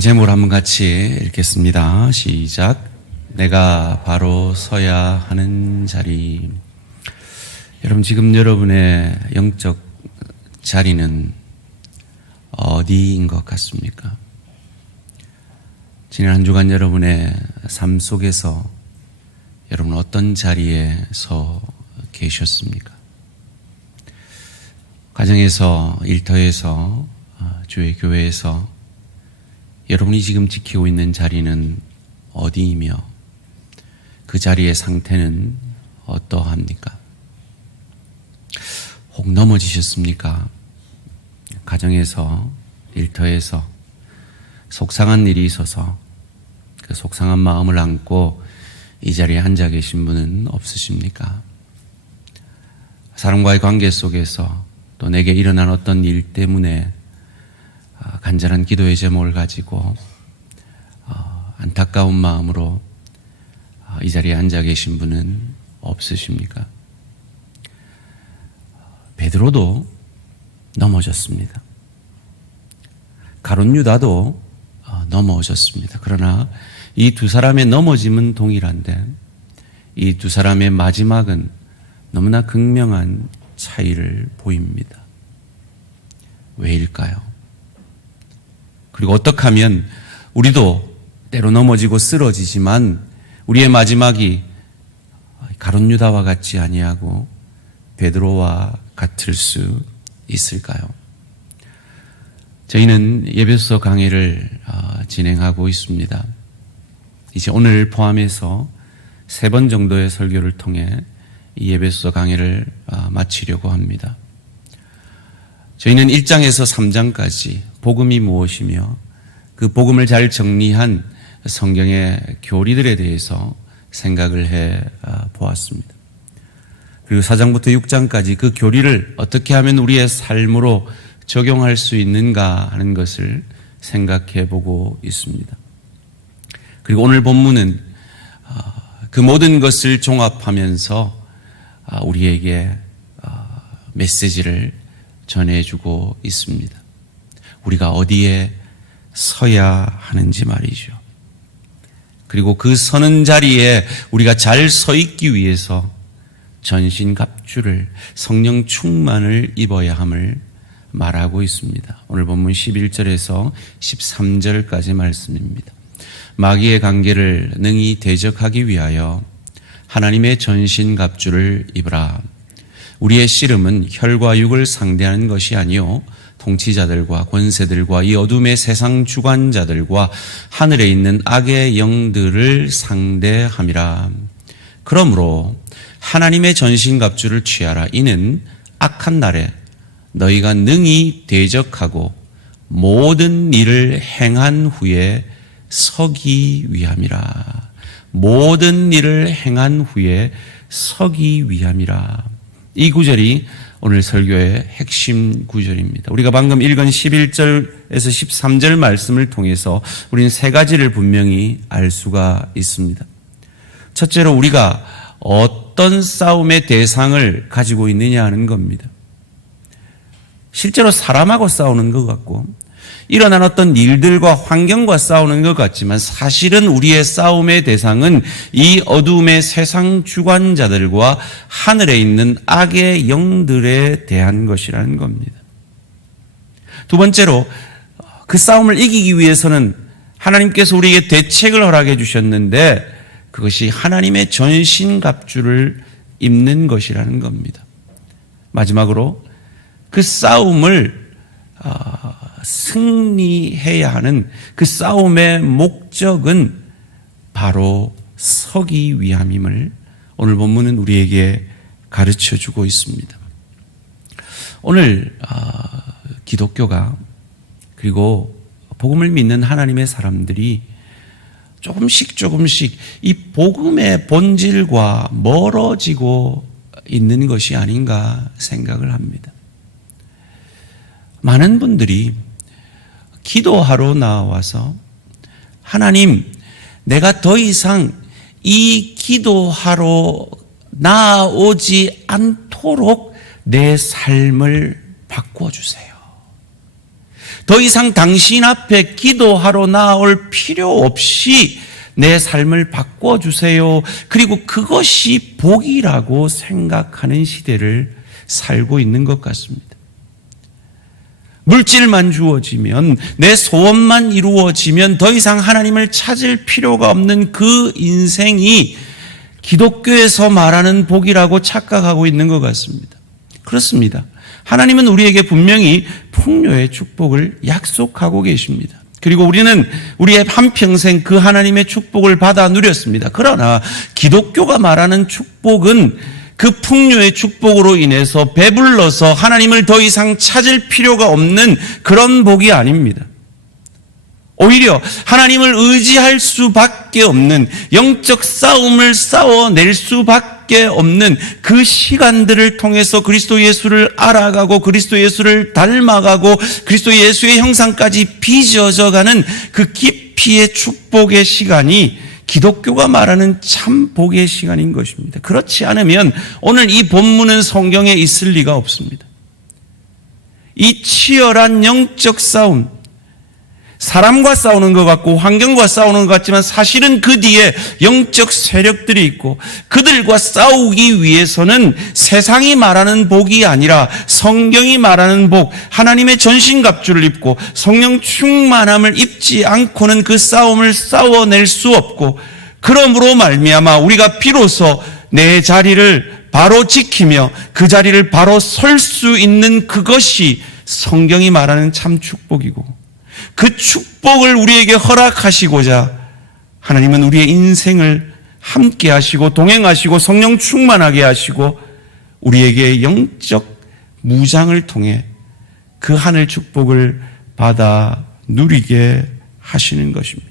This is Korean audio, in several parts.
오늘 제목을 한번 같이 읽겠습니다. 시작. 내가 바로 서야 하는 자리. 여러분, 지금 여러분의 영적 자리는 어디인 것 같습니까? 지난 한 주간 여러분의 삶 속에서 여러분 어떤 자리에 서 계셨습니까? 가정에서, 일터에서, 주의 교회에서 여러분이 지금 지키고 있는 자리는 어디이며 그 자리의 상태는 어떠합니까? 혹 넘어지셨습니까? 가정에서, 일터에서 속상한 일이 있어서 그 속상한 마음을 안고 이 자리에 앉아 계신 분은 없으십니까? 사람과의 관계 속에서 또 내게 일어난 어떤 일 때문에 간절한 기도의 제목을 가지고 안타까운 마음으로 이 자리에 앉아 계신 분은 없으십니까? 베드로도 넘어졌습니다. 가룟 유다도 넘어졌습니다. 그러나 이 두 사람의 넘어짐은 동일한데 이 두 사람의 마지막은 너무나 극명한 차이를 보입니다. 왜일까요? 그리고 어떻게 하면 우리도 때로 넘어지고 쓰러지지만 우리의 마지막이 가룟 유다와 같지 아니하고 베드로와 같을 수 있을까요? 저희는 예배서 강의를 진행하고 있습니다. 이제 오늘 포함해서 3번 정도의 설교를 통해 이 예배서 강의를 마치려고 합니다. 저희는 1장에서 3장까지 복음이 무엇이며 그 복음을 잘 정리한 성경의 교리들에 대해서 생각을 해 보았습니다. 그리고 4장부터 6장까지 그 교리를 어떻게 하면 우리의 삶으로 적용할 수 있는가 하는 것을 생각해 보고 있습니다. 그리고 오늘 본문은 그 모든 것을 종합하면서 우리에게 메시지를 전해주고 있습니다. 우리가 어디에 서야 하는지 말이죠. 그리고 그 서는 자리에 우리가 잘 서 있기 위해서 전신갑주를, 성령 충만을 입어야 함을 말하고 있습니다. 오늘 본문 11절에서 13절까지 말씀입니다. 마귀의 관계를 능히 대적하기 위하여 하나님의 전신갑주를 입으라. 우리의 씨름은 혈과 육을 상대하는 것이 아니요 통치자들과 권세들과 이 어둠의 세상 주관자들과 하늘에 있는 악의 영들을 상대함이라. 그러므로 하나님의 전신갑주를 취하라. 이는 악한 날에 너희가 능히 대적하고 모든 일을 행한 후에 서기 위함이라. 모든 일을 행한 후에 서기 위함이라. 이 구절이 오늘 설교의 핵심 구절입니다. 우리가 방금 읽은 11절에서 13절 말씀을 통해서 우리는 3가지를 분명히 알 수가 있습니다. 첫째로 우리가 어떤 싸움의 대상을 가지고 있느냐 하는 겁니다. 실제로 사람하고 싸우는 것 같고 일어난 어떤 일들과 환경과 싸우는 것 같지만 사실은 우리의 싸움의 대상은 이 어둠의 세상 주관자들과 하늘에 있는 악의 영들에 대한 것이라는 겁니다. 두 번째로 그 싸움을 이기기 위해서는 하나님께서 우리에게 대책을 허락해 주셨는데 그것이 하나님의 전신갑주를 입는 것이라는 겁니다. 마지막으로 그 싸움을 승리해야 하는 그 싸움의 목적은 바로 서기 위함임을 오늘 본문은 우리에게 가르쳐주고 있습니다. 오늘 기독교가 그리고 복음을 믿는 하나님의 사람들이 조금씩 이 복음의 본질과 멀어지고 있는 것이 아닌가 생각을 합니다. 많은 분들이 기도하러 나와서 하나님, 내가 더 이상 이 기도하러 나오지 않도록 내 삶을 바꿔주세요. 더 이상 당신 앞에 기도하러 나올 필요 없이 내 삶을 바꿔주세요. 그리고 그것이 복이라고 생각하는 시대를 살고 있는 것 같습니다. 물질만 주어지면, 내 소원만 이루어지면 더 이상 하나님을 찾을 필요가 없는 그 인생이 기독교에서 말하는 복이라고 착각하고 있는 것 같습니다. 그렇습니다. 하나님은 우리에게 분명히 풍요의 축복을 약속하고 계십니다. 그리고 우리는 우리의 한평생 그 하나님의 축복을 받아 누렸습니다. 그러나 기독교가 말하는 축복은 그 풍요의 축복으로 인해서 배불러서 하나님을 더 이상 찾을 필요가 없는 그런 복이 아닙니다. 오히려 하나님을 의지할 수밖에 없는, 영적 싸움을 싸워낼 수밖에 없는 그 시간들을 통해서 그리스도 예수를 알아가고 그리스도 예수를 닮아가고 그리스도 예수의 형상까지 빚어져가는 그 깊이의 축복의 시간이 기독교가 말하는 참 복의 시간인 것입니다. 그렇지 않으면 오늘 이 본문은 성경에 있을 리가 없습니다. 이 치열한 영적 싸움, 사람과 싸우는 것 같고 환경과 싸우는 것 같지만 사실은 그 뒤에 영적 세력들이 있고, 그들과 싸우기 위해서는 세상이 말하는 복이 아니라 성경이 말하는 복, 하나님의 전신갑주를 입고 성령 충만함을 입지 않고는 그 싸움을 싸워낼 수 없고, 그러므로 말미암아 우리가 비로소 내 자리를 바로 지키며 그 자리를 바로 설 수 있는 그것이 성경이 말하는 참 축복이고, 그 축복을 우리에게 허락하시고자 하나님은 우리의 인생을 함께 하시고 동행하시고 성령 충만하게 하시고 우리에게 영적 무장을 통해 그 하늘 축복을 받아 누리게 하시는 것입니다.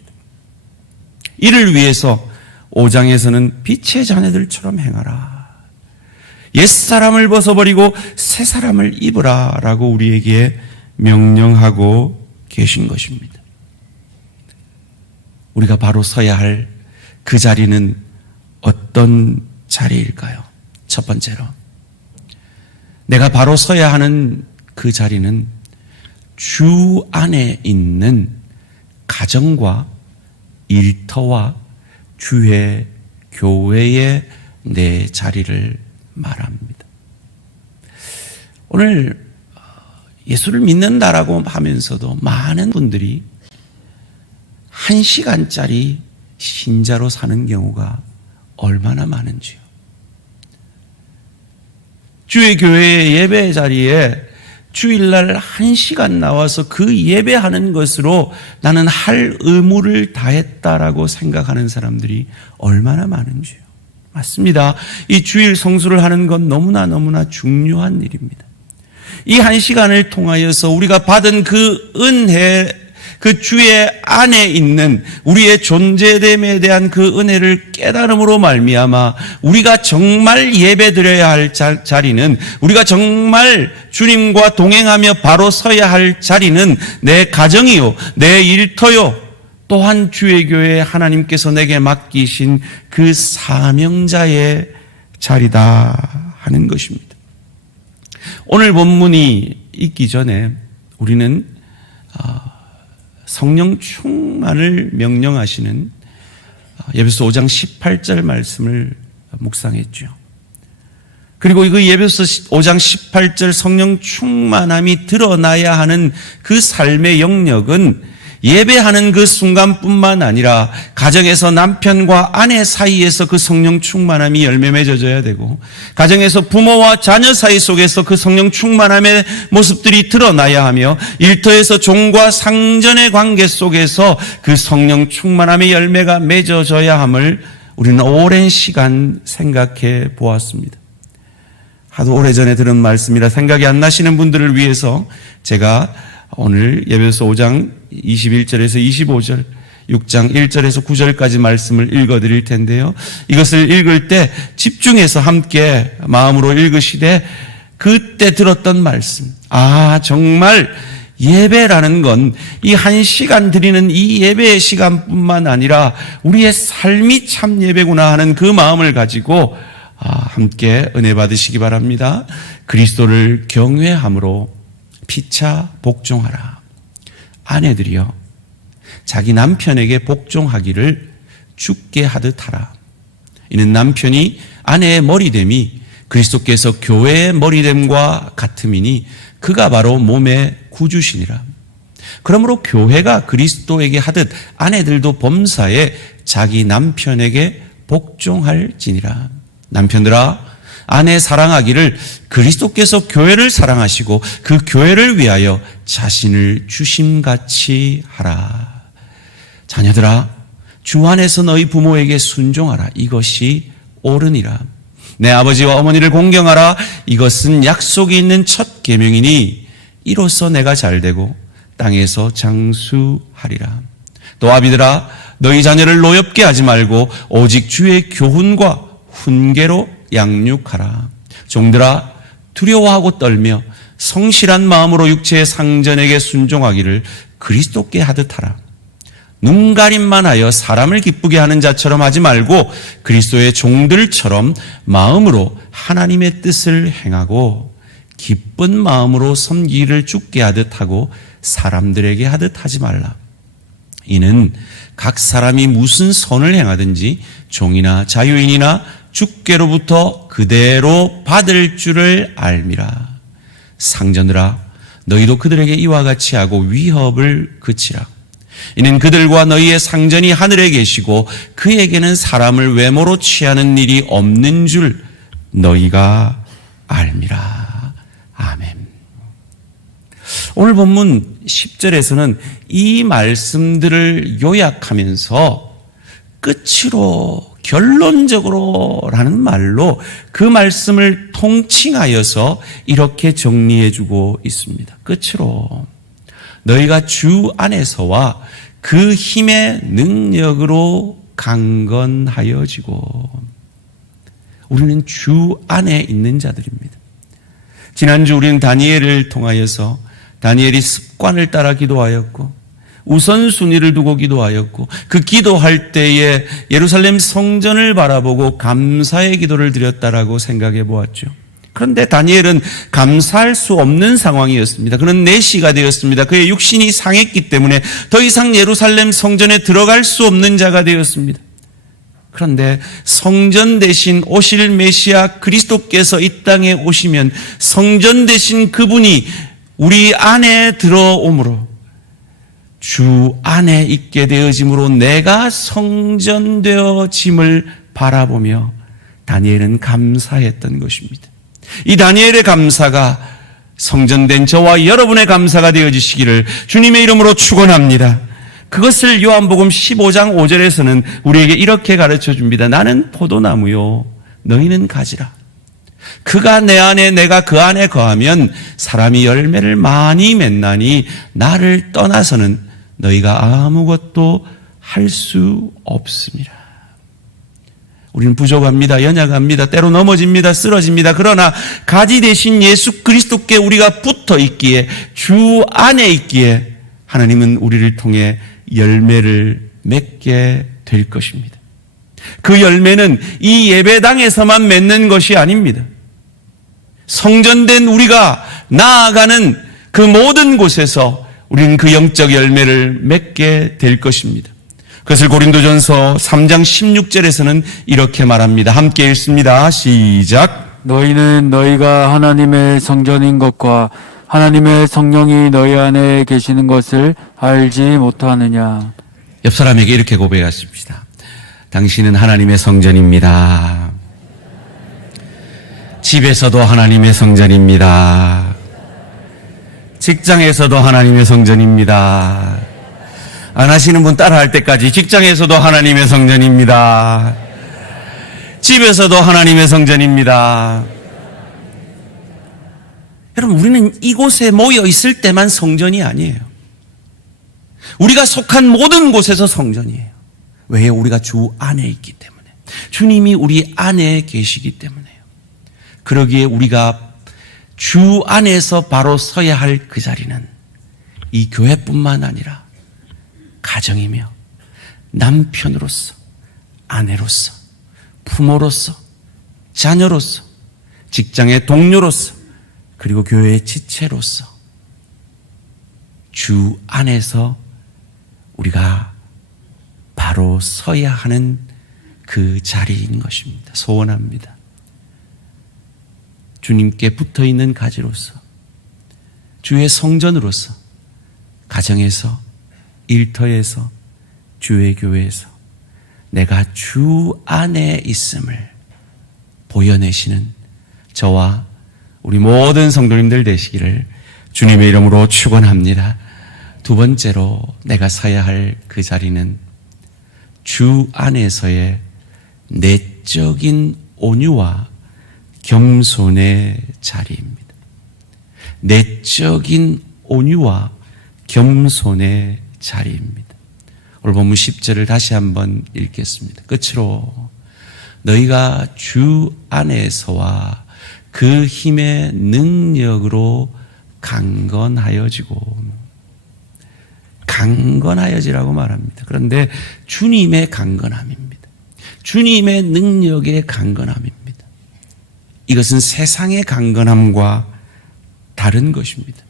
이를 위해서 5장에서는 빛의 자녀들처럼 행하라, 옛사람을 벗어버리고 새사람을 입으라 라고 우리에게 명령하고 계신 것입니다. 우리가 바로 서야 할 그 자리는 어떤 자리일까요? 첫 번째로, 내가 바로 서야 하는 그 자리는 주 안에 있는 가정과 일터와 주의 교회의 내 자리를 말합니다. 오늘 예수를 믿는다라고 하면서도 많은 분들이 1시간짜리 신자로 사는 경우가 얼마나 많은지요. 주의 교회의 예배 자리에 주일날 1시간 나와서 그 예배하는 것으로 나는 할 의무를 다했다라고 생각하는 사람들이 얼마나 많은지요. 맞습니다. 이 주일 성수를 하는 건 너무나 중요한 일입니다. 이 1시간을 통하여서 우리가 받은 그 은혜, 그 주의 안에 있는 우리의 존재됨에 대한 그 은혜를 깨달음으로 말미암아 우리가 정말 예배드려야 할 자리는, 우리가 정말 주님과 동행하며 바로 서야 할 자리는 내 가정이요, 내 일터요, 또한 주의 교회에 하나님께서 내게 맡기신 그 사명자의 자리다 하는 것입니다. 오늘 본문이 있기 전에 우리는 성령 충만을 명령하시는 에베소 5장 18절 말씀을 묵상했죠. 그리고 그 에베소 5장 18절 성령 충만함이 드러나야 하는 그 삶의 영역은 예배하는 그 순간뿐만 아니라 가정에서 남편과 아내 사이에서 그 성령 충만함이 열매 맺어져야 되고, 가정에서 부모와 자녀 사이 속에서 그 성령 충만함의 모습들이 드러나야 하며, 일터에서 종과 상전의 관계 속에서 그 성령 충만함의 열매가 맺어져야 함을 우리는 오랜 시간 생각해 보았습니다. 하도 오래전에 들은 말씀이라 생각이 안 나시는 분들을 위해서 제가 오늘 에베소 5장 21절에서 25절, 6장 1절에서 9절까지 말씀을 읽어드릴 텐데요. 이것을 읽을 때 집중해서 함께 마음으로 읽으시되 그때 들었던 말씀, 정말 예배라는 건 이 1시간 드리는 이 예배의 시간뿐만 아니라 우리의 삶이 참 예배구나 하는 그 마음을 가지고 함께 은혜 받으시기 바랍니다. 그리스도를 경외함으로 피차 복종하라. 아내들이여 자기 남편에게 복종하기를 주께 하듯 하라. 이는 남편이 아내의 머리됨이 그리스도께서 교회의 머리됨과 같음이니 그가 바로 몸의 구주시니라. 그러므로 교회가 그리스도에게 하듯 아내들도 범사에 자기 남편에게 복종할지니라. 남편들아 아내 사랑하기를 그리스도께서 교회를 사랑하시고 그 교회를 위하여 자신을 주심같이 하라. 자녀들아 주 안에서 너희 부모에게 순종하라. 이것이 옳으니라. 내 아버지와 어머니를 공경하라. 이것은 약속이 있는 첫 계명이니 이로써 내가 잘되고 땅에서 장수하리라. 또 아비들아 너희 자녀를 노엽게 하지 말고 오직 주의 교훈과 훈계로 양육하라. 종들아 두려워하고 떨며 성실한 마음으로 육체의 상전에게 순종하기를 그리스도께 하듯 하라. 눈가림만 하여 사람을 기쁘게 하는 자처럼 하지 말고 그리스도의 종들처럼 마음으로 하나님의 뜻을 행하고 기쁜 마음으로 섬기기를 주께 하듯 하고 사람들에게 하듯 하지 말라. 이는 각 사람이 무슨 선을 행하든지 종이나 자유인이나 주께로부터 그대로 받을 줄을 알미라. 상전들아 너희도 그들에게 이와 같이 하고 위협을 그치라. 이는 그들과 너희의 상전이 하늘에 계시고 그에게는 사람을 외모로 취하는 일이 없는 줄 너희가 알미라. 아멘. 오늘 본문 10절에서는 이 말씀들을 요약하면서 끝으로 결론적으로 라는 말로 그 말씀을 통칭하여서 이렇게 정리해 주고 있습니다. 끝으로 너희가 주 안에서와 그 힘의 능력으로 강건하여지고. 우리는 주 안에 있는 자들입니다. 지난주 우리는 다니엘을 통하여서 다니엘이 습관을 따라 기도하였고 우선순위를 두고 기도하였고 그 기도할 때에 예루살렘 성전을 바라보고 감사의 기도를 드렸다라고 생각해 보았죠. 그런데 다니엘은 감사할 수 없는 상황이었습니다. 그는 내시가 되었습니다. 그의 육신이 상했기 때문에 더 이상 예루살렘 성전에 들어갈 수 없는 자가 되었습니다. 그런데 성전 대신 오실 메시아 그리스도께서 이 땅에 오시면 성전 대신 그분이 우리 안에 들어오므로 주 안에 있게 되어짐으로 내가 성전되어짐을 바라보며 다니엘은 감사했던 것입니다. 이 다니엘의 감사가 성전된 저와 여러분의 감사가 되어지시기를 주님의 이름으로 축원합니다. 그것을 요한복음 15장 5절에서는 우리에게 이렇게 가르쳐 줍니다. 나는 포도나무요 너희는 가지라. 그가 내 안에 내가 그 안에 거하면 사람이 열매를 많이 맺나니 나를 떠나서는 너희가 아무것도 할 수 없습니다. 우리는 부족합니다. 연약합니다. 때로 넘어집니다. 쓰러집니다. 그러나 가지 대신 예수 그리스도께 우리가 붙어 있기에 주 안에 있기에 하나님은 우리를 통해 열매를 맺게 될 것입니다. 그 열매는 이 예배당에서만 맺는 것이 아닙니다. 성전된 우리가 나아가는 그 모든 곳에서 우리는 그 영적 열매를 맺게 될 것입니다. 그것을 고린도전서 3장 16절에서는 이렇게 말합니다. 함께 읽습니다. 시작. 너희는 너희가 하나님의 성전인 것과 하나님의 성령이 너희 안에 계시는 것을 알지 못하느냐. 옆 사람에게 이렇게 고백하십시다. 당신은 하나님의 성전입니다. 집에서도 하나님의 성전입니다. 직장에서도 하나님의 성전입니다. 안 하시는 분 따라할 때까지 직장에서도 하나님의 성전입니다. 집에서도 하나님의 성전입니다. 여러분, 우리는 이곳에 모여 있을 때만 성전이 아니에요. 우리가 속한 모든 곳에서 성전이에요. 왜요? 우리가 주 안에 있기 때문에. 주님이 우리 안에 계시기 때문에요. 그러기에 우리가 주 안에서 바로 서야 할 그 자리는 이 교회뿐만 아니라 가정이며 남편으로서, 아내로서, 부모로서, 자녀로서, 직장의 동료로서, 그리고 교회의 지체로서 주 안에서 우리가 바로 서야 하는 그 자리인 것입니다. 소원합니다. 주님께 붙어 있는 가지로서, 주의 성전으로서, 가정에서, 일터에서, 주의 교회에서 내가 주 안에 있음을 보여내시는 저와 우리 모든 성도님들 되시기를 주님의 이름으로 축원합니다. 두 번째로 내가 서야 할 그 자리는 주 안에서의 내적인 온유와 겸손의 자리입니다. 내적인 온유와 겸손의 자리입니다. 오늘 본문 10절을 다시 한번 읽겠습니다. 끝으로 너희가 주 안에서와 그 힘의 능력으로 강건하여지고, 강건하여지라고 말합니다. 그런데 주님의 강건함입니다. 주님의 능력의 강건함입니다. 이것은 세상의 강건함과 다른 것입니다.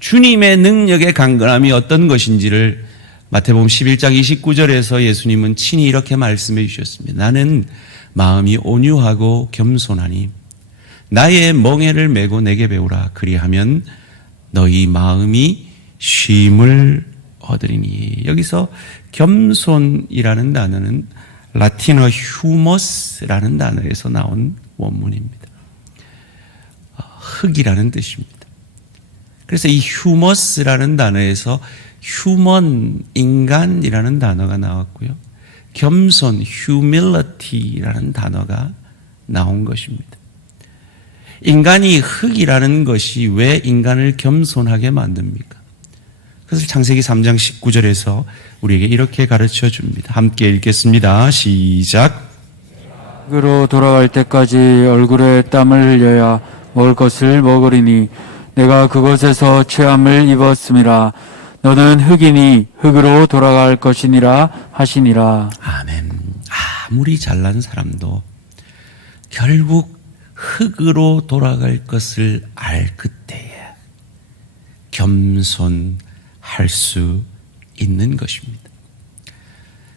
주님의 능력의 강건함이 어떤 것인지를 마태복음 11장 29절에서 예수님은 친히 이렇게 말씀해 주셨습니다. 나는 마음이 온유하고 겸손하니 나의 멍에를 메고 내게 배우라. 그리하면 너희 마음이 쉼을 얻으리니. 여기서 겸손이라는 단어는 라틴어 휴머스라는 단어에서 나온 원문입니다. 흙이라는 뜻입니다. 그래서 이 휴머스라는 단어에서 휴먼, 인간이라는 단어가 나왔고요. 겸손, humility라는 단어가 나온 것입니다. 인간이 흙이라는 것이 왜 인간을 겸손하게 만듭니까? 그것을 창세기 3장 19절에서 우리에게 이렇게 가르쳐 줍니다. 함께 읽겠습니다. 시작. 흙으로 돌아갈 때까지 얼굴에 땀을 흘려야 먹을 것을 먹으리니 내가 그곳에서 체함을 입었음이라. 너는 흙이니 흙으로 돌아갈 것이니라 하시니라. 아멘. 아무리 잘난 사람도 결국 흙으로 돌아갈 것을 알 그때에 겸손할 수 있는 것입니다.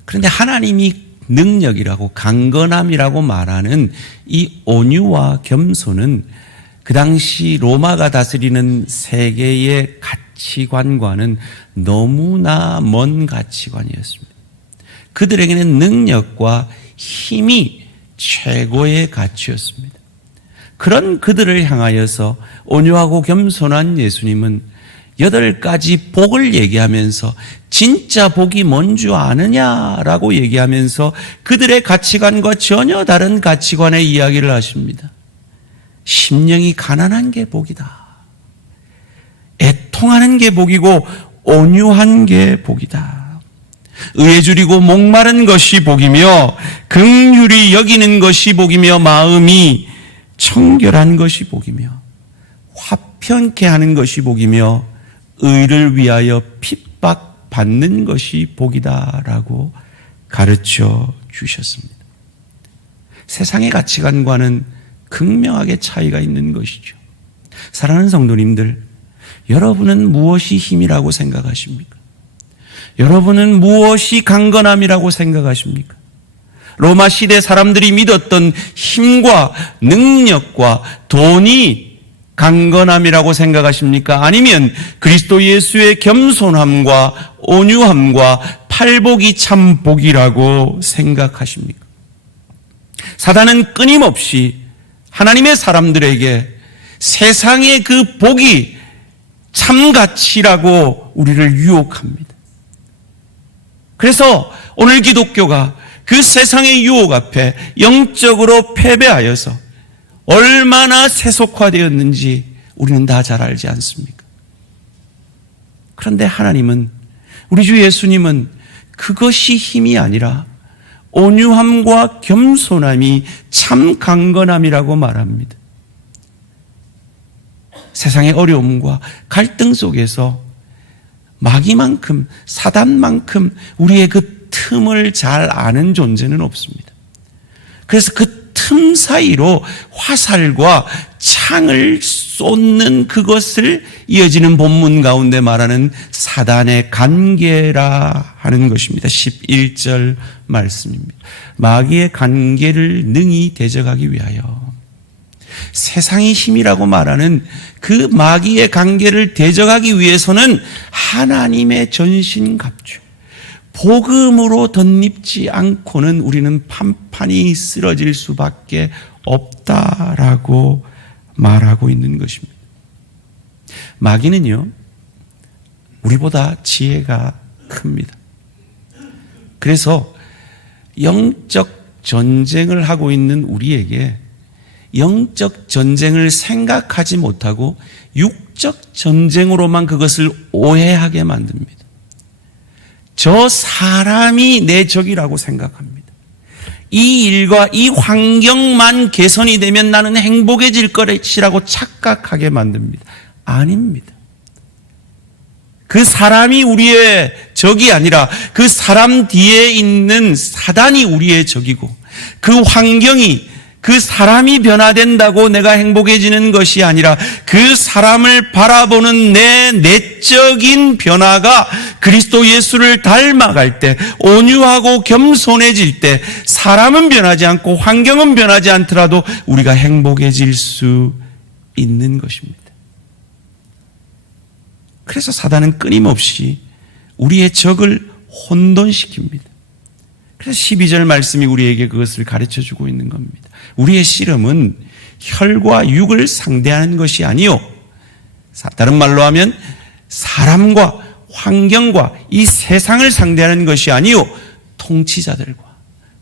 그런데 하나님이 능력이라고 강건함이라고 말하는 이 온유와 겸손은 그 당시 로마가 다스리는 세계의 가치관과는 너무나 먼 가치관이었습니다. 그들에게는 능력과 힘이 최고의 가치였습니다. 그런 그들을 향하여서 온유하고 겸손한 예수님은 8가지 복을 얘기하면서 진짜 복이 뭔 줄 아느냐라고 얘기하면서 그들의 가치관과 전혀 다른 가치관의 이야기를 하십니다. 심령이 가난한 게 복이다. 애통하는 게 복이고 온유한 게 복이다. 의에 줄이고 목마른 것이 복이며 긍휼히 여기는 것이 복이며 마음이 청결한 것이 복이며 화평케 하는 것이 복이며 의를 위하여 핍박받는 것이 복이다라고 가르쳐 주셨습니다. 세상의 가치관과는 극명하게 차이가 있는 것이죠. 사랑하는 성도님들, 여러분은 무엇이 힘이라고 생각하십니까? 여러분은 무엇이 강건함이라고 생각하십니까? 로마 시대 사람들이 믿었던 힘과 능력과 돈이 강건함이라고 생각하십니까? 아니면 그리스도 예수의 겸손함과 온유함과 팔복이 참 복이라고 생각하십니까? 사단은 끊임없이 하나님의 사람들에게 세상의 그 복이 참 가치라고 우리를 유혹합니다. 그래서 오늘 기독교가 그 세상의 유혹 앞에 영적으로 패배하여서 얼마나 세속화되었는지 우리는 다 잘 알지 않습니까? 그런데 하나님은, 우리 주 예수님은 그것이 힘이 아니라 온유함과 겸손함이 참 강건함이라고 말합니다. 세상의 어려움과 갈등 속에서 마귀만큼, 사단만큼 우리의 그 틈을 잘 아는 존재는 없습니다. 그래서 그 틈 사이로 화살과 창을 쏟는 그것을 이어지는 본문 가운데 말하는 사단의 관계라 하는 것입니다. 11절 말씀입니다. 마귀의 관계를 능히 대적하기 위하여 세상의 힘이라고 말하는 그 마귀의 관계를 대적하기 위해서는 하나님의 전신갑주 복음으로 덧입지 않고는 우리는 판판히 쓰러질 수밖에 없다라고 말하고 있는 것입니다. 마귀는요, 우리보다 지혜가 큽니다. 그래서 영적 전쟁을 하고 있는 우리에게 영적 전쟁을 생각하지 못하고 육적 전쟁으로만 그것을 오해하게 만듭니다. 저 사람이 내 적이라고 생각합니다. 이 일과 이 환경만 개선이 되면 나는 행복해질 것이라고 착각하게 만듭니다. 아닙니다. 그 사람이 우리의 적이 아니라 그 사람 뒤에 있는 사단이 우리의 적이고 그 환경이 그 사람이 변화된다고 내가 행복해지는 것이 아니라 그 사람을 바라보는 내 내적인 변화가 그리스도 예수를 닮아갈 때, 온유하고 겸손해질 때 사람은 변하지 않고 환경은 변하지 않더라도 우리가 행복해질 수 있는 것입니다. 그래서 사단은 끊임없이 우리의 적을 혼돈시킵니다. 그래서 12절 말씀이 우리에게 그것을 가르쳐주고 있는 겁니다. 우리의 씨름은 혈과 육을 상대하는 것이 아니요, 다른 말로 하면 사람과 환경과 이 세상을 상대하는 것이 아니요, 통치자들과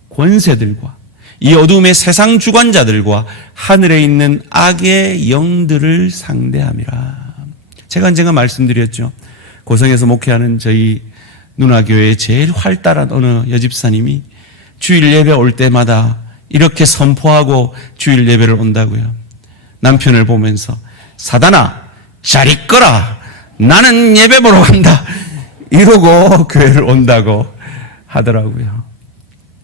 권세들과 이 어둠의 세상 주관자들과 하늘에 있는 악의 영들을 상대함이라. 제가 언젠가 말씀드렸죠. 고성에서 목회하는 저희 누나교회의 제일 활달한 어느 여집사님이 주일 예배 올 때마다 이렇게 선포하고 주일 예배를 온다고요. 남편을 보면서 사단아 잘 있거라, 나는 예배 보러 간다, 이러고 교회를 온다고 하더라고요.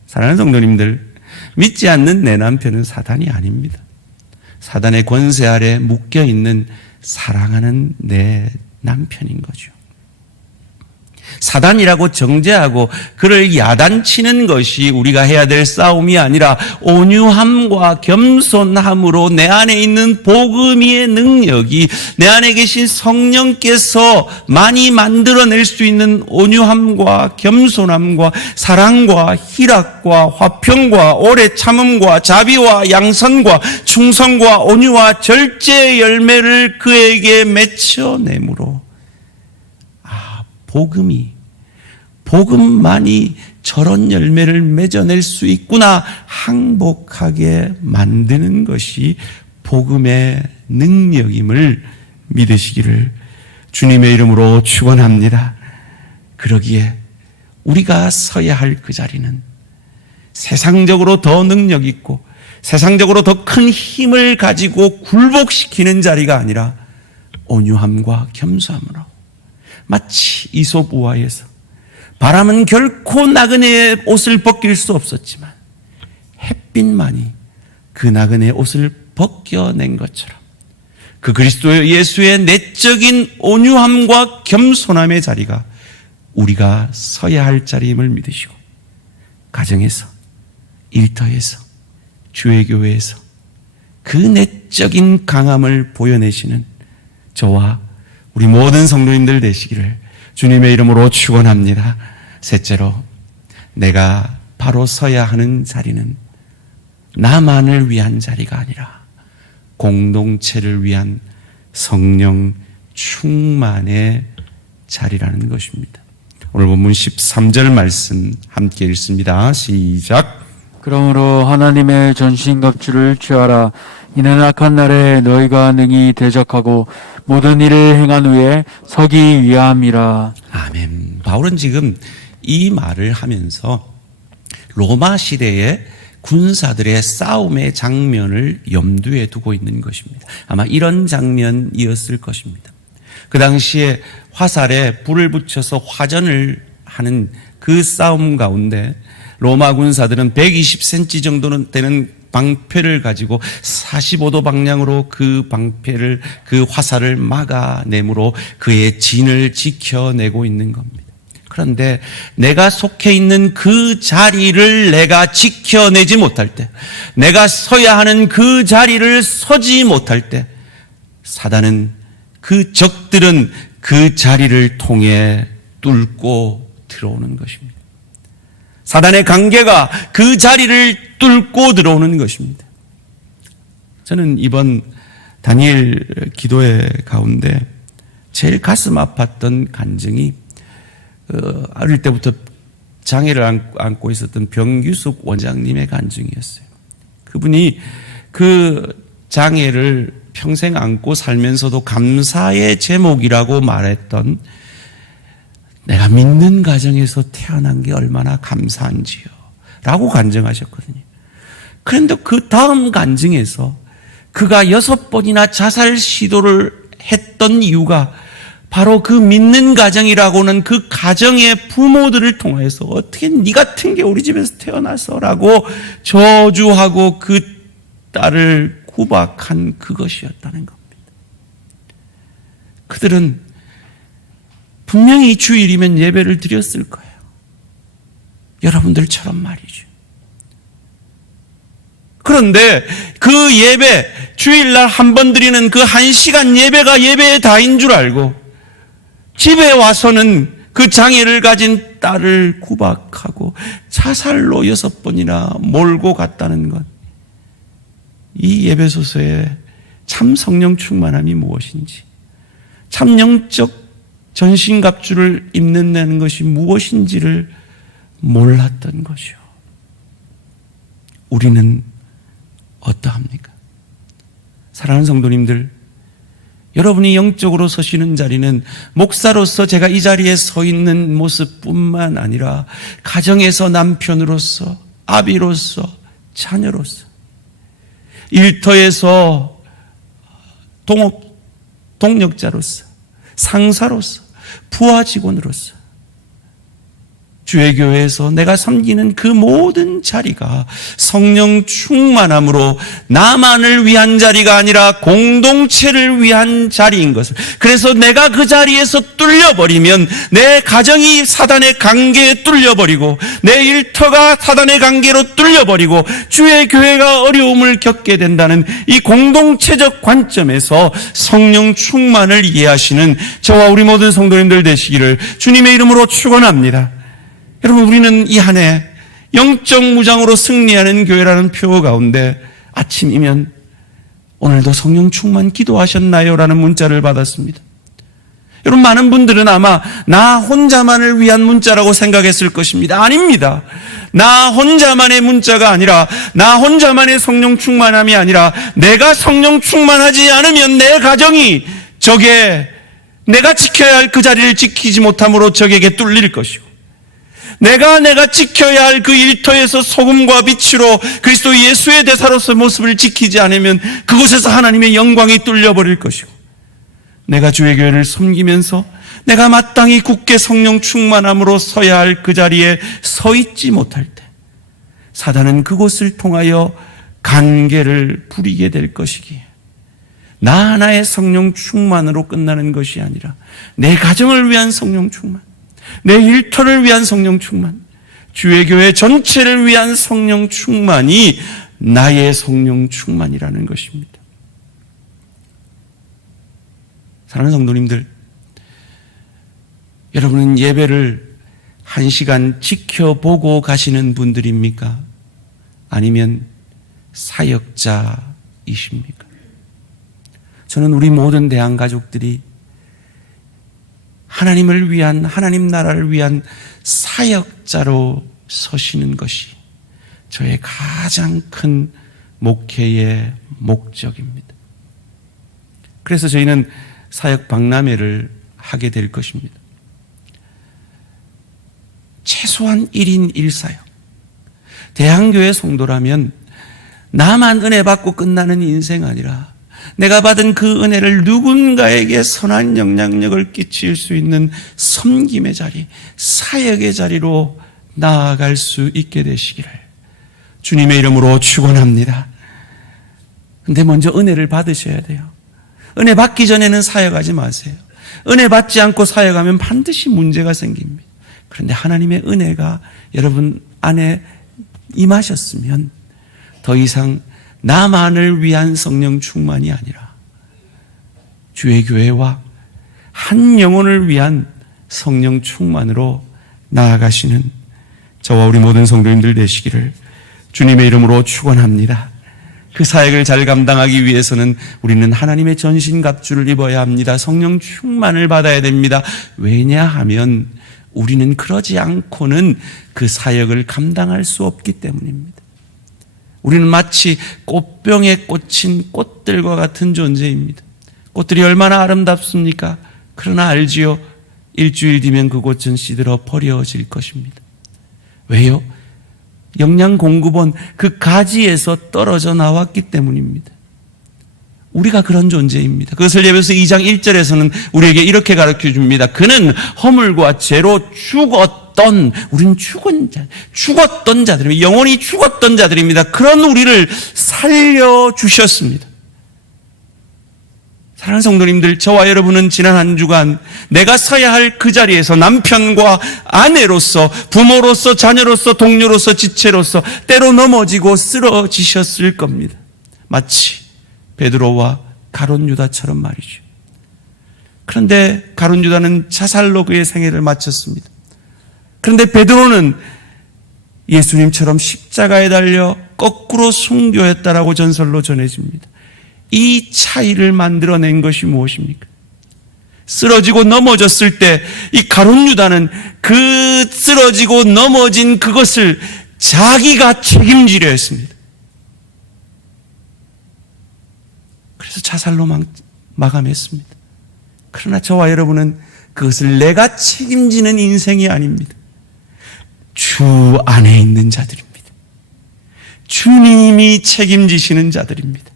사랑하는 성도님들, 믿지 않는 내 남편은 사단이 아닙니다. 사단의 권세 아래 묶여있는 사랑하는 내 남편인 거죠. 사단이라고 정죄하고 그를 야단치는 것이 우리가 해야 될 싸움이 아니라 온유함과 겸손함으로 내 안에 있는 복음의 능력이, 내 안에 계신 성령께서 많이 만들어낼 수 있는 온유함과 겸손함과 사랑과 희락과 화평과 오래 참음과 자비와 양선과 충성과 온유와 절제의 열매를 그에게 맺혀내므로, 복음만이 저런 열매를 맺어낼 수 있구나 항복하게 만드는 것이 복음의 능력임을 믿으시기를 주님의 이름으로 축원합니다. 그러기에 우리가 서야 할 그 자리는 세상적으로 더 능력 있고 세상적으로 더 큰 힘을 가지고 굴복시키는 자리가 아니라 온유함과 겸손함으로, 마치 이솝 우화에서 바람은 결코 나그네의 옷을 벗길 수 없었지만 햇빛만이 그 나그네의 옷을 벗겨낸 것처럼 그 그리스도 예수의 내적인 온유함과 겸손함의 자리가 우리가 서야 할 자리임을 믿으시고, 가정에서, 일터에서, 주의 교회에서 그 내적인 강함을 보여내시는 저와 우리 모든 성도님들 되시기를 주님의 이름으로 축원합니다. 셋째로, 내가 바로 서야 하는 자리는 나만을 위한 자리가 아니라 공동체를 위한 성령 충만의 자리라는 것입니다. 오늘 본문 13절 말씀 함께 읽습니다. 시작. 그러므로 하나님의 전신갑주를 취하라. 이는 악한 날에 너희가 능히 대적하고 모든 일을 행한 후에 서기 위함이라. 아멘. 바울은 지금 이 말을 하면서 로마 시대의 군사들의 싸움의 장면을 염두에 두고 있는 것입니다. 아마 이런 장면이었을 것입니다. 그 당시에 화살에 불을 붙여서 화전을 하는 그 싸움 가운데 로마 군사들은 120cm 정도는 되는 방패를 가지고 45도 방향으로 그 방패를, 그 화살을 막아내므로 그의 진을 지켜내고 있는 겁니다. 그런데 내가 속해 있는 그 자리를 내가 지켜내지 못할 때, 내가 서야 하는 그 자리를 서지 못할 때, 사단은, 그 적들은 그 자리를 통해 뚫고 들어오는 것입니다. 사단의 관계가 그 자리를 뚫고 들어오는 것입니다. 저는 이번 다니엘 기도회 가운데 제일 가슴 아팠던 간증이 어릴 때부터 장애를 안고 있었던 병규숙 원장님의 간증이었어요. 그분이 그 장애를 평생 안고 살면서도 감사의 제목이라고 말했던, 내가 믿는 가정에서 태어난 게 얼마나 감사한지요 라고 간증하셨거든요. 그런데 그 다음 간증에서 그가 6번이나 자살 시도를 했던 이유가 바로 그 믿는 가정이라고는 그 가정의 부모들을 통해서 어떻게 네 같은 게 우리 집에서 태어나서라고 저주하고 그 딸을 구박한 그것이었다는 겁니다. 그들은 분명히 주일이면 예배를 드렸을 거예요. 여러분들처럼 말이죠. 그런데 그 예배, 주일날 한 번 드리는 그 1시간 예배가 예배의 다인 줄 알고 집에 와서는 그 장애를 가진 딸을 구박하고 자살로 6번이나 몰고 갔다는 것. 이 예배소서의 참 성령 충만함이 무엇인지, 참 영적 전신갑주를 입는다는 것이 무엇인지를 몰랐던 것이요. 우리는 어떠합니까? 사랑하는 성도님들, 여러분이 영적으로 서시는 자리는 목사로서 제가 이 자리에 서 있는 모습뿐만 아니라 가정에서 남편으로서, 아비로서, 자녀로서, 일터에서 동력자로서, 상사로서, 부하 직원으로서, 주의 교회에서 내가 섬기는 그 모든 자리가 성령 충만함으로 나만을 위한 자리가 아니라 공동체를 위한 자리인 것을, 그래서 내가 그 자리에서 뚫려버리면 내 가정이 사단의 관계에 뚫려버리고 내 일터가 사단의 관계로 뚫려버리고 주의 교회가 어려움을 겪게 된다는 이 공동체적 관점에서 성령 충만을 이해하시는 저와 우리 모든 성도님들 되시기를 주님의 이름으로 축원합니다. 여러분, 우리는 이 한 해 영적 무장으로 승리하는 교회라는 표 가운데 아침이면 오늘도 성령 충만 기도하셨나요? 라는 문자를 받았습니다. 여러분, 많은 분들은 아마 나 혼자만을 위한 문자라고 생각했을 것입니다. 아닙니다. 나 혼자만의 문자가 아니라, 나 혼자만의 성령 충만함이 아니라, 내가 성령 충만하지 않으면 내 가정이 적에, 내가 지켜야 할 그 자리를 지키지 못함으로 적에게 뚫릴 것이고, 내가 지켜야 할 그 일터에서 소금과 빛으로 그리스도 예수의 대사로서 모습을 지키지 않으면 그곳에서 하나님의 영광이 뚫려버릴 것이고, 내가 주의 교회를 섬기면서 내가 마땅히 굳게 성령 충만함으로 서야 할 그 자리에 서 있지 못할 때 사단은 그곳을 통하여 관계를 부리게 될 것이기에, 나 하나의 성령 충만으로 끝나는 것이 아니라 내 가정을 위한 성령 충만, 내 일터를 위한 성령 충만, 주의 교회 전체를 위한 성령 충만이 나의 성령 충만이라는 것입니다. 사랑하는 성도님들, 여러분은 예배를 1시간 지켜보고 가시는 분들입니까? 아니면 사역자이십니까? 저는 우리 모든 대한 가족들이 하나님을 위한, 하나님 나라를 위한 사역자로 서시는 것이 저의 가장 큰 목회의 목적입니다. 그래서 저희는 사역 박람회를 하게 될 것입니다. 최소한 1인 1사역. 대한교회 성도라면 나만 은혜 받고 끝나는 인생 아니라 내가 받은 그 은혜를 누군가에게 선한 영향력을 끼칠 수 있는 섬김의 자리, 사역의 자리로 나아갈 수 있게 되시기를 주님의 이름으로 축원합니다. 근데 먼저 은혜를 받으셔야 돼요. 은혜 받기 전에는 사역하지 마세요. 은혜 받지 않고 사역하면 반드시 문제가 생깁니다. 그런데 하나님의 은혜가 여러분 안에 임하셨으면 더 이상 나만을 위한 성령 충만이 아니라 주의 교회와 한 영혼을 위한 성령 충만으로 나아가시는 저와 우리 모든 성도님들 되시기를 주님의 이름으로 축원합니다. 그 사역을 잘 감당하기 위해서는 우리는 하나님의 전신갑주를 입어야 합니다. 성령 충만을 받아야 됩니다. 왜냐하면 우리는 그러지 않고는 그 사역을 감당할 수 없기 때문입니다. 우리는 마치 꽃병에 꽂힌 꽃들과 같은 존재입니다. 꽃들이 얼마나 아름답습니까? 그러나 알지요? 일주일 뒤면 그 꽃은 시들어 버려질 것입니다. 왜요? 영양 공급원 그 가지에서 떨어져 나왔기 때문입니다. 우리가 그런 존재입니다. 그것을 예배서 2장 1절에서는 우리에게 이렇게 가르쳐 줍니다. 그는 허물과 죄로 죽었던, 우리는 죽었던 자들입니다. 영원히 죽었던 자들입니다. 그런 우리를 살려주셨습니다. 사랑하는 성도님들, 저와 여러분은 지난 한 주간 내가 서야 할 그 자리에서 남편과 아내로서, 부모로서, 자녀로서, 동료로서, 지체로서 때로 넘어지고 쓰러지셨을 겁니다. 마치 베드로와 가룟 유다처럼 말이죠. 그런데 가룟 유다는 자살로 그의 생애를 마쳤습니다. 그런데 베드로는 예수님처럼 십자가에 달려 거꾸로 순교했다라고 전설로 전해집니다. 이 차이를 만들어낸 것이 무엇입니까? 쓰러지고 넘어졌을 때 이 가룟 유다는 그 쓰러지고 넘어진 그것을 자기가 책임지려 했습니다. 그래서 자살로 마감했습니다. 그러나 저와 여러분은 그것을 내가 책임지는 인생이 아닙니다. 주 안에 있는 자들입니다. 주님이 책임지시는 자들입니다.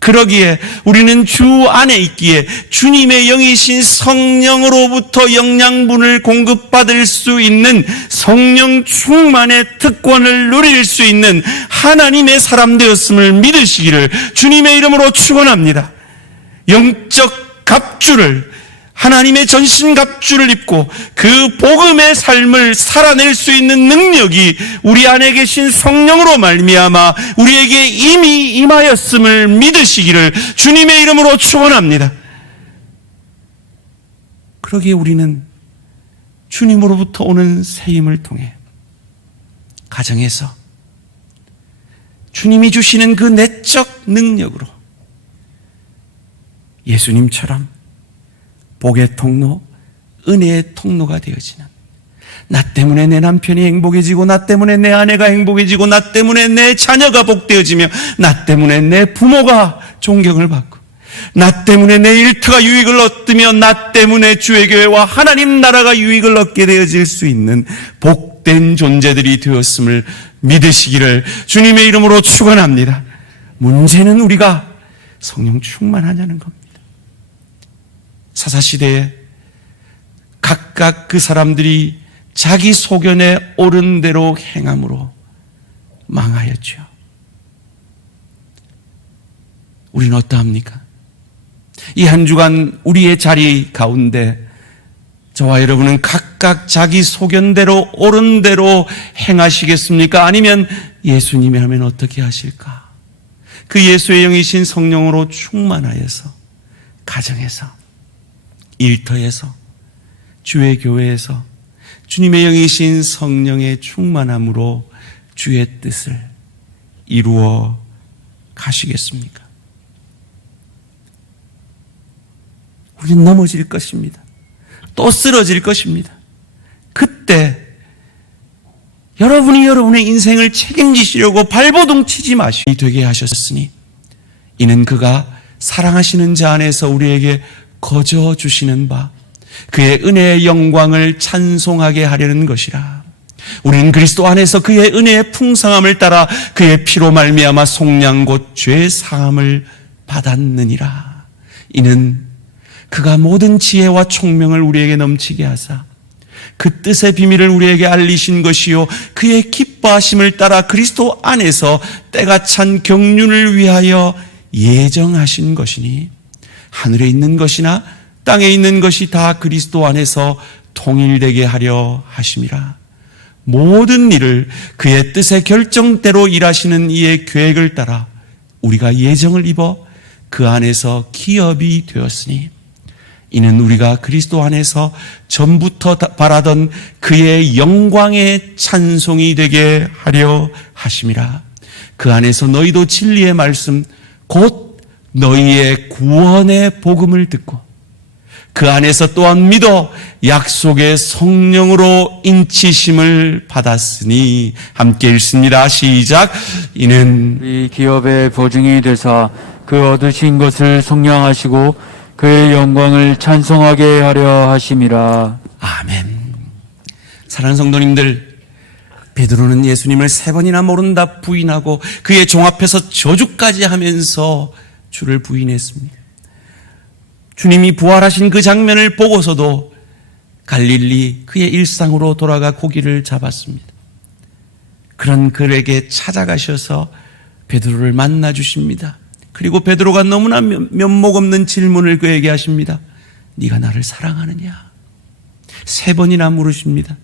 그러기에 우리는 주 안에 있기에 주님의 영이신 성령으로부터 영양분을 공급받을 수 있는 성령 충만의 특권을 누릴 수 있는 하나님의 사람 되었음을 믿으시기를 주님의 이름으로 축원합니다. 영적 갑주를, 하나님의 전신갑주를 입고 그 복음의 삶을 살아낼 수 있는 능력이 우리 안에 계신 성령으로 말미암아 우리에게 이미 임하였음을 믿으시기를 주님의 이름으로 축원합니다. 그러기에 우리는 주님으로부터 오는 세임을 통해 가정에서 주님이 주시는 그 내적 능력으로 예수님처럼 복의 통로, 은혜의 통로가 되어지는, 나 때문에 내 남편이 행복해지고, 나 때문에 내 아내가 행복해지고, 나 때문에 내 자녀가 복되어지며, 나 때문에 내 부모가 존경을 받고, 나 때문에 내 일터가 유익을 얻으며, 나 때문에 주의 교회와 하나님 나라가 유익을 얻게 되어질 수 있는 복된 존재들이 되었음을 믿으시기를 주님의 이름으로 축원합니다. 문제는 우리가 성령 충만하냐는 겁니다. 사사시대에 각각 그 사람들이 자기 소견에 옳은 대로 행함으로 망하였죠. 우리는 어떠합니까? 이 한 주간 우리의 자리 가운데 저와 여러분은 각각 자기 소견대로 옳은 대로 행하시겠습니까? 아니면 예수님이 하면 어떻게 하실까? 그 예수의 영이신 성령으로 충만하여서 가정에서, 일터에서, 주의 교회에서 주님의 영이신 성령의 충만함으로 주의 뜻을 이루어 가시겠습니까? 우리는 넘어질 것입니다. 또 쓰러질 것입니다. 그때 여러분이 여러분의 인생을 책임지시려고 발버둥 치지 마시고 되게 하셨으니 이는 그가 사랑하시는 자 안에서 우리에게 거저 주시는 바 그의 은혜의 영광을 찬송하게 하려는 것이라. 우리는 그리스도 안에서 그의 은혜의 풍성함을 따라 그의 피로 말미암아 속량 곧 죄 사함을 받았느니라. 이는 그가 모든 지혜와 총명을 우리에게 넘치게 하사 그 뜻의 비밀을 우리에게 알리신 것이요 그의 기뻐하심을 따라 그리스도 안에서 때가 찬 경륜을 위하여 예정하신 것이니 하늘에 있는 것이나 땅에 있는 것이 다 그리스도 안에서 통일되게 하려 하심이라. 모든 일을 그의 뜻의 결정대로 일하시는 이의 계획을 따라 우리가 예정을 입어 그 안에서 기업이 되었으니 이는 우리가 그리스도 안에서 전부터 바라던 그의 영광의 찬송이 되게 하려 하심이라. 그 안에서 너희도 진리의 말씀 곧 너희의 구원의 복음을 듣고 그 안에서 또한 믿어 약속의 성령으로 인치심을 받았으니 함께 읽습니다. 시작. 이는 이 기업의 보증이 되사 그 얻으신 것을 속량하시고 그의 영광을 찬송하게 하려 하심이라. 아멘. 사랑하는 성도님들, 베드로는 예수님을 3번이나 모른다 부인하고 그의 종 앞에서 저주까지 하면서 주를 부인했습니다. 주님이 부활하신 그 장면을 보고서도 갈릴리 그의 일상으로 돌아가 고기를 잡았습니다. 그런 그에게 찾아가셔서 베드로를 만나 주십니다. 그리고 베드로가 너무나 면목 없는 질문을 그에게 하십니다. 네가 나를 사랑하느냐? 3번이나 물으십니다.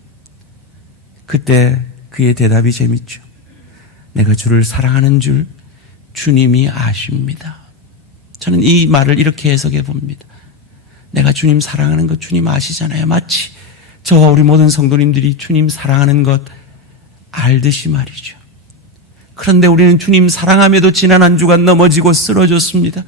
그때 그의 대답이 재밌죠. 내가 주를 사랑하는 줄 주님이 아십니다. 저는 이 말을 이렇게 해석해 봅니다. 내가 주님 사랑하는 것 주님 아시잖아요. 마치 저와 우리 모든 성도님들이 주님 사랑하는 것 알듯이 말이죠. 그런데 우리는 주님 사랑함에도 지난 한 주간 넘어지고 쓰러졌습니다.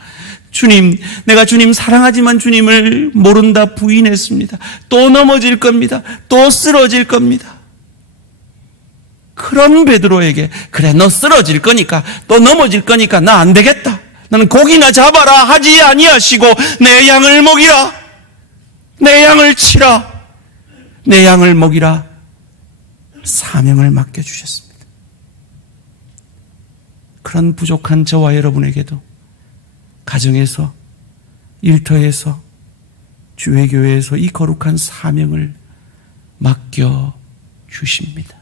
주님, 내가 주님 사랑하지만 주님을 모른다 부인했습니다. 또 넘어질 겁니다. 또 쓰러질 겁니다. 그런 베드로에게 그래 너 쓰러질 거니까 또 넘어질 거니까 나 안 되겠다. 나는 고기나 잡아라 하지 아니하시고 내 양을 먹이라. 내 양을 치라. 내 양을 먹이라. 사명을 맡겨주셨습니다. 그런 부족한 저와 여러분에게도 가정에서, 일터에서, 주의 교회에서 이 거룩한 사명을 맡겨주십니다.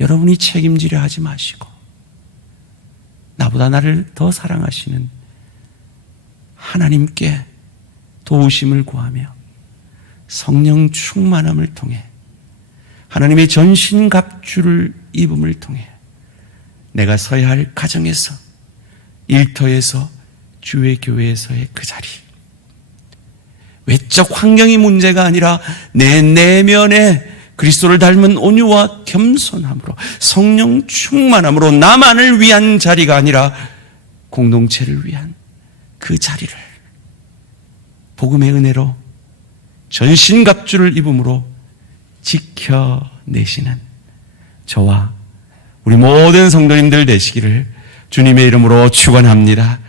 여러분이 책임지려 하지 마시고 나보다 나를 더 사랑하시는 하나님께 도우심을 구하며 성령 충만함을 통해 하나님의 전신갑주를 입음을 통해 내가 서야 할 가정에서, 일터에서, 주의 교회에서의 그 자리, 외적 환경이 문제가 아니라 내 내면에 그리스도를 닮은 온유와 겸손함으로 성령 충만함으로 나만을 위한 자리가 아니라 공동체를 위한 그 자리를 복음의 은혜로 전신갑주를 입음으로 지켜내시는 저와 우리 모든 성도님들 되시기를 주님의 이름으로 축원합니다.